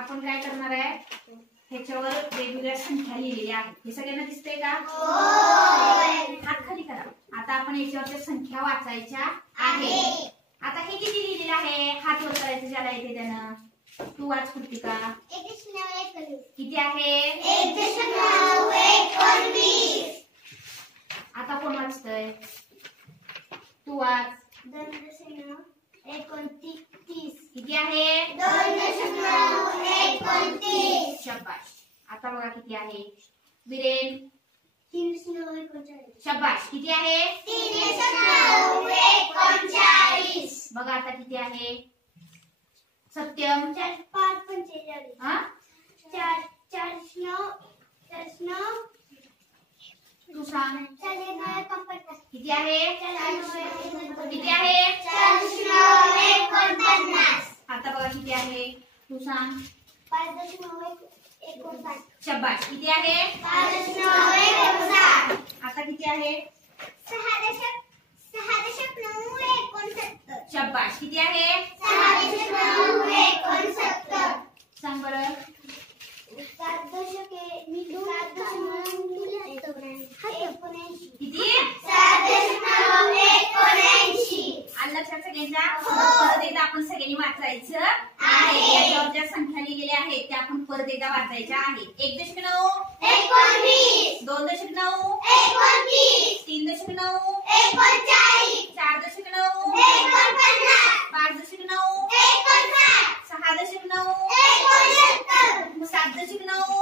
आपण काय करणार आहे? ह्याच्यावर वेगवेगळ्या संख्या लिहिलेल्या आहेत. हे सगळ्यांना दिसतंय का? हात खाली करा. आता आपण याच्यावरच्या संख्या वाचायच्या आहे. आता हे किती लिहिलेलं आहे? हात वर करायचं ज्याला येते त्यानं. तू वाच कृतिका किती आहे? आता कोण वाचतय? तू वाच. किती आहे? शब्बाश आता बघा किती आहे. विरेन. शब्बाश किती आहे? बघा आता किती आहे. सत्यम. हा? तू सांग किती आहे? किती आहे आता बघा किती आहे तू सांग शब्बाश किती आहे? आता किती आहे? शब्बाश किती आहे? सांग बरं. किती? आलं लक्षात सगळ्यांच्या. परत एकदा आपण सगळ्यांनी वाचायचं. आहेत याच्यावर ज्या संख्या लिहिलेल्या आहेत. त्या आपण परत एकदा वाचायच्या आहेत. एक दशक नऊ एकोणवीस. दोन दशक नऊ एकोणतीस. तीन दशक नऊ एकोणचाळीस. चार दशक नऊ पाच दशक नऊ सहा दशक नऊ सात दशक नऊ